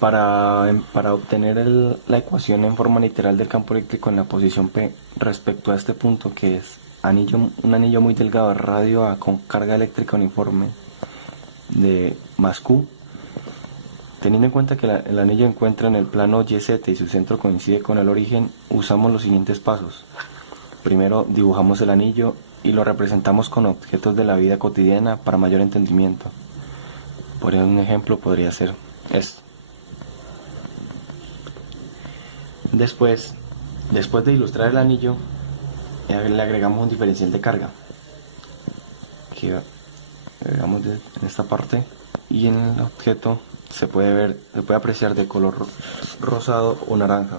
Para obtener la ecuación en forma literal del campo eléctrico en la posición P respecto a este punto, que es un anillo muy delgado radio A con carga eléctrica uniforme de más Q, teniendo en cuenta que el anillo encuentra en el plano YZ y su centro coincide con el origen, usamos los siguientes pasos. Primero dibujamos el anillo y lo representamos con objetos de la vida cotidiana para mayor entendimiento. Por un ejemplo podría ser esto. Después de ilustrar el anillo, le agregamos un diferencial de carga que agregamos en esta parte, y en el objeto se puede apreciar de color rosado o naranja.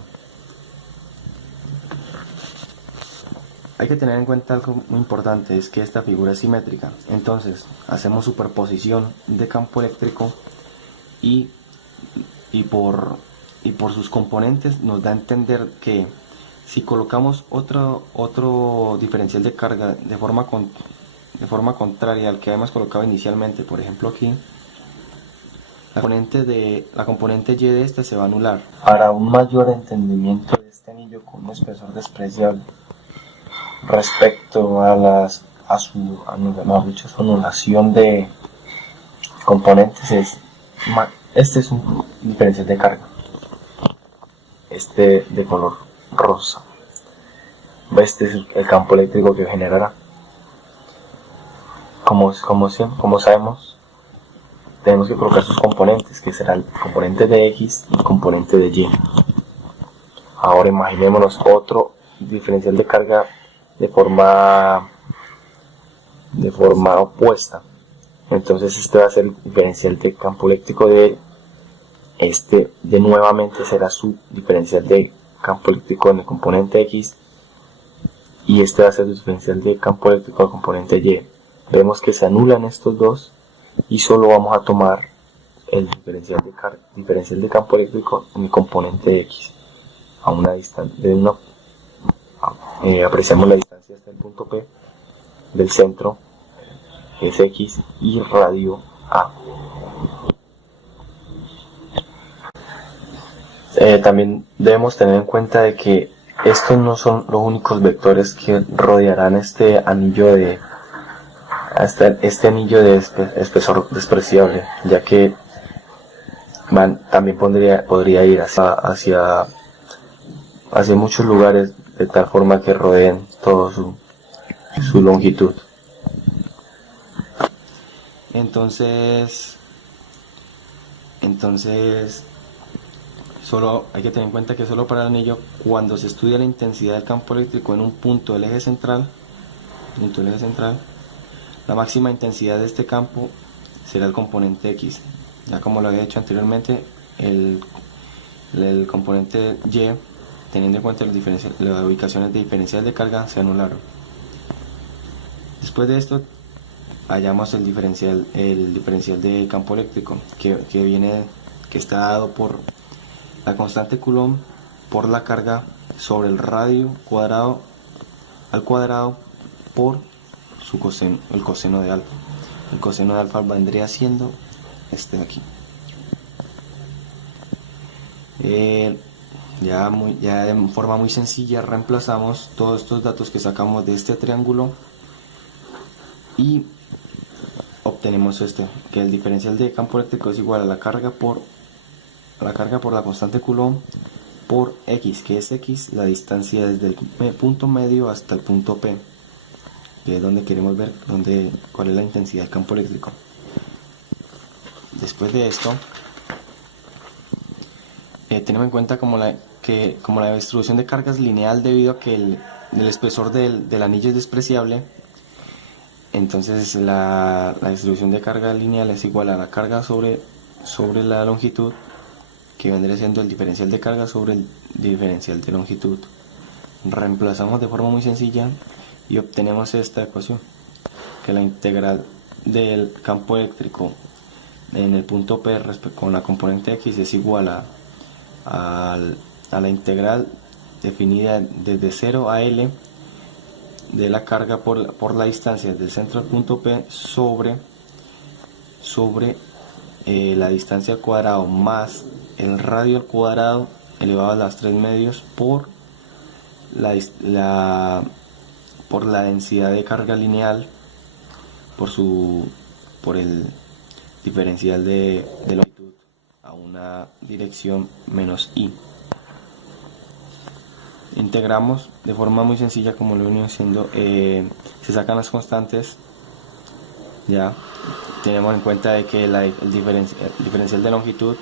Hay que tener en cuenta algo muy importante, es que esta figura es simétrica. Entonces hacemos superposición de campo eléctrico y por sus componentes nos da a entender que si colocamos otro diferencial de carga de forma contraria al que habíamos colocado inicialmente, por ejemplo aquí, la componente Y de este se va a anular. Para un mayor entendimiento de este anillo con un espesor despreciable respecto a su anulación de componentes, este es un diferencial de carga, este de color rosa. Este es el campo eléctrico que generará. Como sabemos, tenemos que colocar sus componentes, que será el componente de X y el componente de Y. Ahora imaginémonos otro diferencial de carga de forma opuesta. Entonces este va a ser el diferencial de campo eléctrico de este, de nuevamente será su diferencial de campo eléctrico en el componente X, y este va a ser el diferencial de campo eléctrico del componente Y. Vemos que se anulan estos dos y solo vamos a tomar el diferencial de campo eléctrico en el componente X a una distancia apreciamos la distancia hasta el punto P del centro, que es X, y radio A. También debemos tener en cuenta de que estos no son los únicos vectores que rodearán este anillo de espesor despreciable, ya que también podría ir hacia muchos lugares, de tal forma que rodeen toda su longitud. Entonces solo hay que tener en cuenta que solo para el anillo, cuando se estudia la intensidad del campo eléctrico en un punto del eje central, la máxima intensidad de este campo será el componente X. Ya como lo había hecho anteriormente, el componente Y, teniendo en cuenta las ubicaciones de diferencial de carga, se anularon. Después de esto hallamos el diferencial de campo eléctrico, que está dado por la constante Coulomb por la carga sobre el radio cuadrado al cuadrado por el coseno de alfa. El coseno de alfa vendría siendo este de aquí. Ya de forma muy sencilla reemplazamos todos estos datos que sacamos de este triángulo y obtenemos que el diferencial de campo eléctrico es igual a la carga por la constante Coulomb por X, que es X, la distancia desde el punto medio hasta el punto P, que es donde queremos ver cuál es la intensidad del campo eléctrico. Después de esto, tenemos en cuenta como la distribución de carga es lineal debido a que el espesor del anillo es despreciable. Entonces la distribución de carga lineal es igual a la carga sobre la longitud, que vendría siendo el diferencial de carga sobre el diferencial de longitud. Reemplazamos de forma muy sencilla y obtenemos esta ecuación, que la integral del campo eléctrico en el punto P con la componente X es igual a la integral definida desde 0 a L de la carga por la distancia del centro al punto P sobre la distancia al cuadrado más el radio al cuadrado elevado a las 3 medios por por la densidad de carga lineal por el diferencial de longitud a una dirección menos i. Integramos de forma muy sencilla, como lo he venido diciendo, se sacan las constantes. Ya tenemos en cuenta de que el diferencial de longitud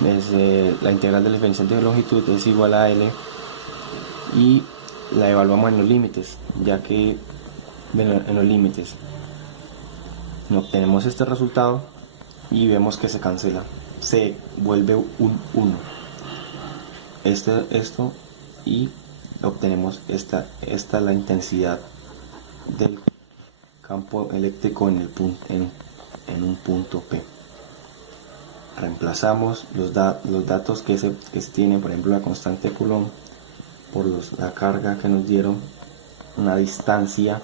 la integral del diferencial de longitud es igual a L, y la evaluamos en los límites, ya que en los límites obtenemos este resultado y vemos que se cancela, se vuelve un 1 esto, y obtenemos esta la intensidad del campo eléctrico en un punto P. Reemplazamos los datos que se tienen, por ejemplo la constante de Coulomb por la carga que nos dieron, una distancia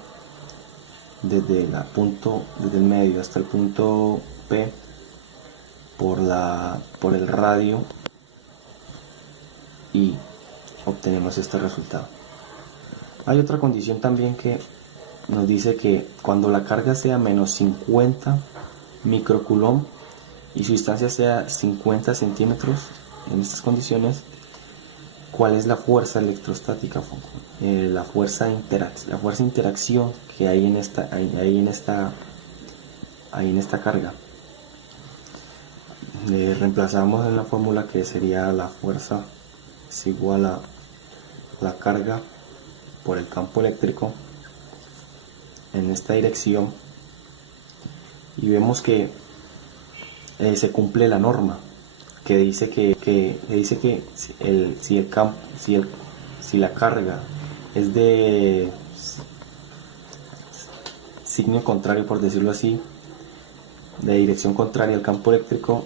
desde el medio hasta el punto P por el radio, y obtenemos este resultado. Hay otra condición también que nos dice que cuando la carga sea menos 50 microcoulomb y su distancia sea 50 centímetros, en estas condiciones, ¿cuál es la fuerza electrostática? La fuerza de interacción que hay en esta carga. Reemplazamos en la fórmula, que sería la fuerza es igual a la carga por el campo eléctrico en esta dirección, y vemos que se cumple la norma que dice que si la carga es de signo contrario, por decirlo así, de dirección contraria al campo eléctrico,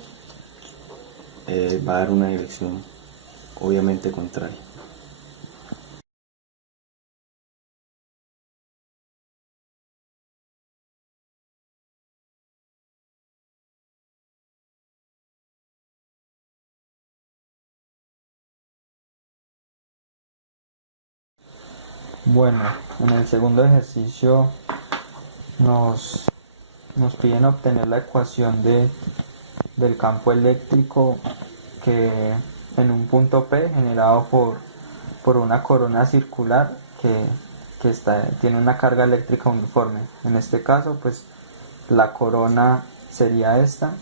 va a dar una dirección obviamente contraria. Bueno, en el segundo ejercicio nos piden obtener la ecuación del campo eléctrico que en un punto P generado por una corona circular que tiene una carga eléctrica uniforme. En este caso, pues la corona sería esta,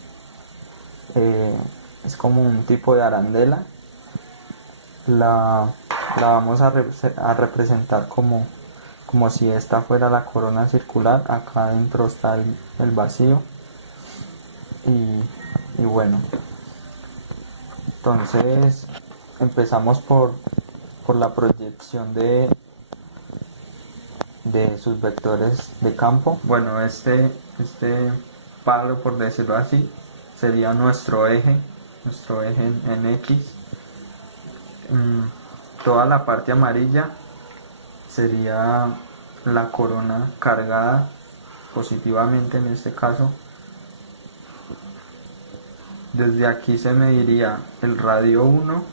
es como un tipo de arandela. La vamos a representar como si esta fuera la corona circular. Acá adentro está el vacío, y bueno, entonces empezamos por la proyección de sus vectores de campo. Bueno, este palo, por decirlo así, sería nuestro eje en X. Toda la parte amarilla sería la corona cargada positivamente en este caso. Desde aquí se mediría el radio 1,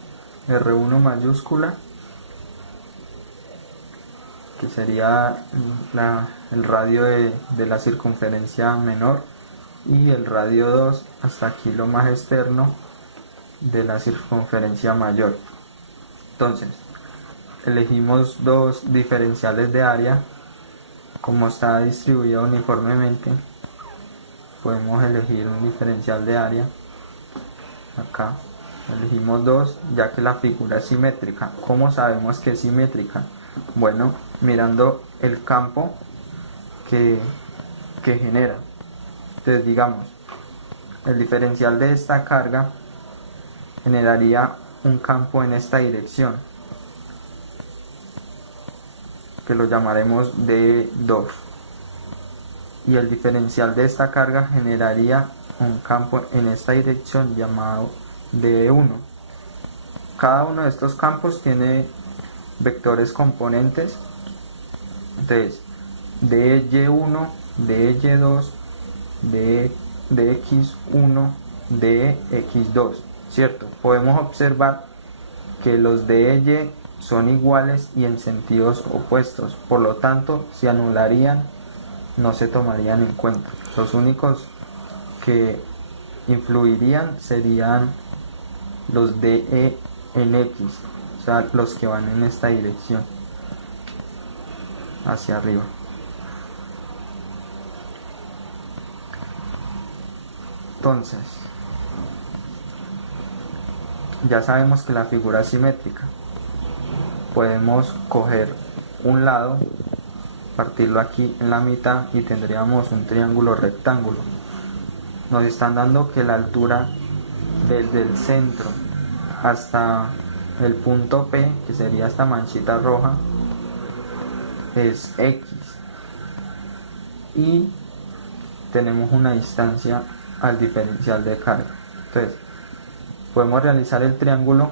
R1 mayúscula, que sería el radio de la circunferencia menor, y el radio 2 hasta aquí lo más externo de la circunferencia mayor. Entonces elegimos dos diferenciales de área. Como está distribuido uniformemente, podemos elegir un diferencial de área. Acá elegimos dos, ya que la figura es simétrica. ¿Cómo sabemos que es simétrica? Bueno, mirando el campo que genera. Entonces, digamos, el diferencial de esta carga generaría un campo en esta dirección, que lo llamaremos D2, y el diferencial de esta carga generaría un campo en esta dirección llamado D1. Cada uno de estos campos tiene vectores componentes. Entonces, DY1, DY2, de x1 de x2, ¿cierto? Podemos observar que los de y son iguales y en sentidos opuestos, por lo tanto se anularían, no se tomarían en cuenta. Los únicos que influirían serían los de e en x, o sea, los que van en esta dirección, hacia arriba. Entonces, ya sabemos que la figura es simétrica. Podemos coger un lado, partirlo aquí en la mitad y tendríamos un triángulo rectángulo. Nos están dando que la altura desde el centro hasta el punto P, que sería esta manchita roja, es X. Y tenemos una distancia al diferencial de carga. Entonces, podemos realizar el triángulo.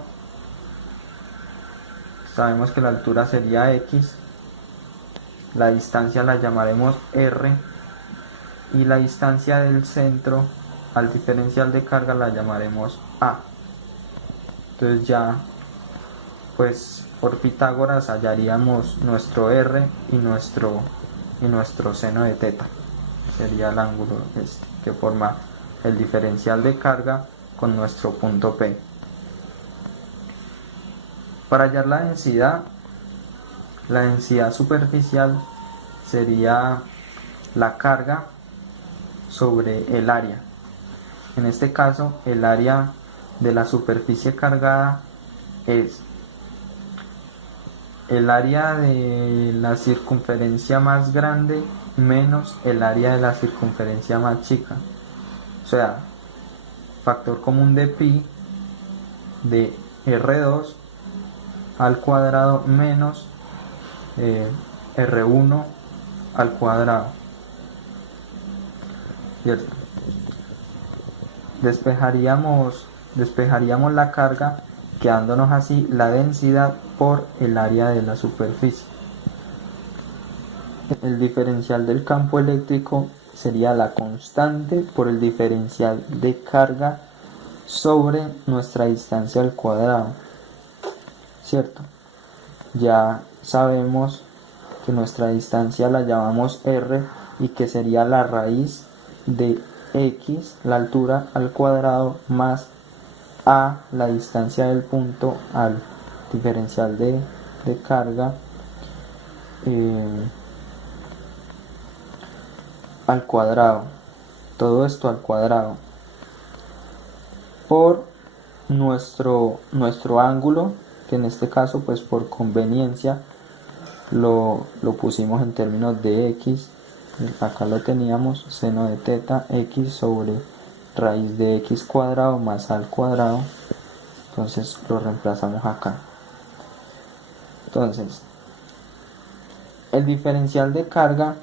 Sabemos que la altura sería X, la distancia la llamaremos R y la distancia del centro al diferencial de carga la llamaremos A. Entonces ya, pues por Pitágoras hallaríamos nuestro R y nuestro seno de teta. Sería el ángulo que forma el diferencial de carga con nuestro punto P. Para hallar la densidad superficial sería la carga sobre el área. En este caso, el área de la superficie cargada es el área de la circunferencia más grande menos el área de la circunferencia más chica. O sea, factor común de pi de R2 al cuadrado menos R1 al cuadrado. ¿Cierto? Despejaríamos la carga, quedándonos así la densidad por el área de la superficie. El diferencial del campo eléctrico sería la constante por el diferencial de carga sobre nuestra distancia al cuadrado, ¿cierto? Ya sabemos que nuestra distancia la llamamos R y que sería la raíz de X, la altura al cuadrado, más A, la distancia del punto al diferencial de carga al cuadrado. Todo esto al cuadrado por nuestro ángulo, que en este caso pues por conveniencia lo pusimos en términos de X. Acá lo teníamos, seno de teta, X sobre raíz de X cuadrado más A al cuadrado. Entonces lo reemplazamos acá. Entonces, el diferencial de carga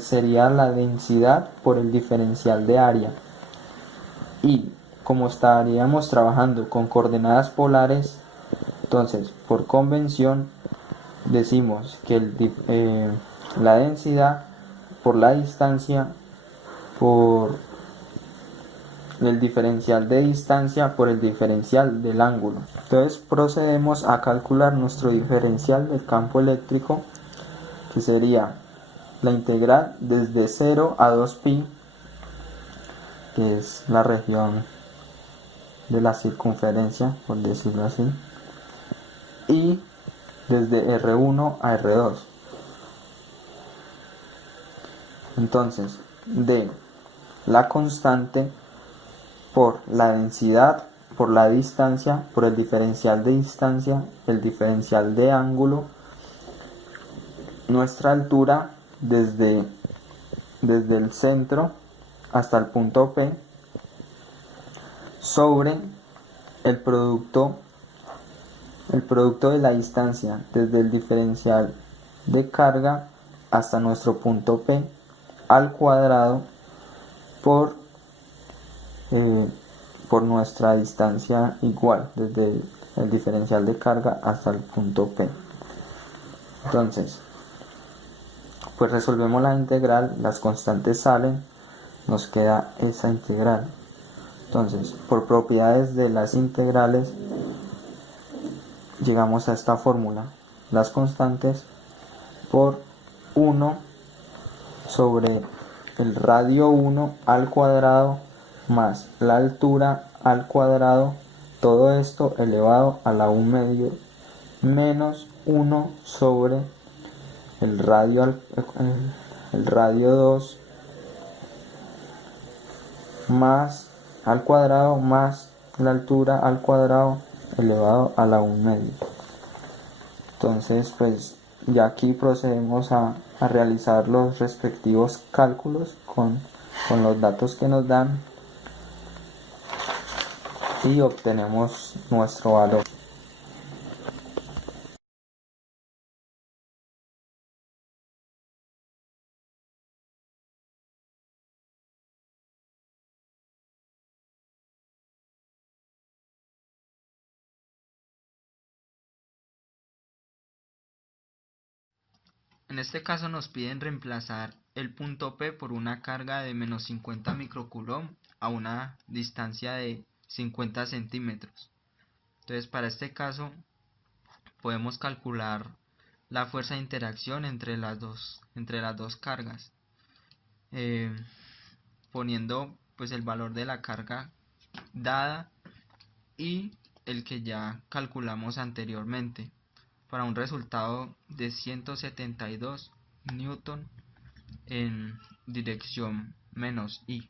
sería la densidad por el diferencial de área. Y como estaríamos trabajando con coordenadas polares, entonces por convención decimos que la densidad por la distancia por el diferencial de distancia por el diferencial del ángulo. Entonces procedemos a calcular nuestro diferencial del campo eléctrico, que sería la integral desde 0 a 2pi, que es la región de la circunferencia, por decirlo así, y desde R1 a R2. Entonces, de la constante por la densidad, por la distancia, por el diferencial de distancia, el diferencial de ángulo, nuestra altura desde el centro hasta el punto P, sobre el producto de la distancia desde el diferencial de carga hasta nuestro punto P al cuadrado por nuestra distancia igual desde el diferencial de carga hasta el punto P. Entonces, pues resolvemos la integral, las constantes salen nos queda esa integral. Entonces, por propiedades de las integrales, llegamos a esta fórmula. Las constantes por 1 sobre el radio 1 al cuadrado más la altura al cuadrado, todo esto elevado a la 1 medio, menos 1 sobre el radio 2 más al cuadrado más la altura al cuadrado elevado a la 1 medio. Entonces, pues ya aquí procedemos a realizar los respectivos cálculos con los datos que nos dan y obtenemos nuestro valor. En este caso nos piden reemplazar el punto P por una carga de menos 50 microcoulomb a una distancia de 50 centímetros. Entonces para este caso podemos calcular la fuerza de interacción entre las dos cargas, eh, poniendo pues el valor de la carga dada y el que ya calculamos anteriormente, para un resultado de 172 newton en dirección menos I.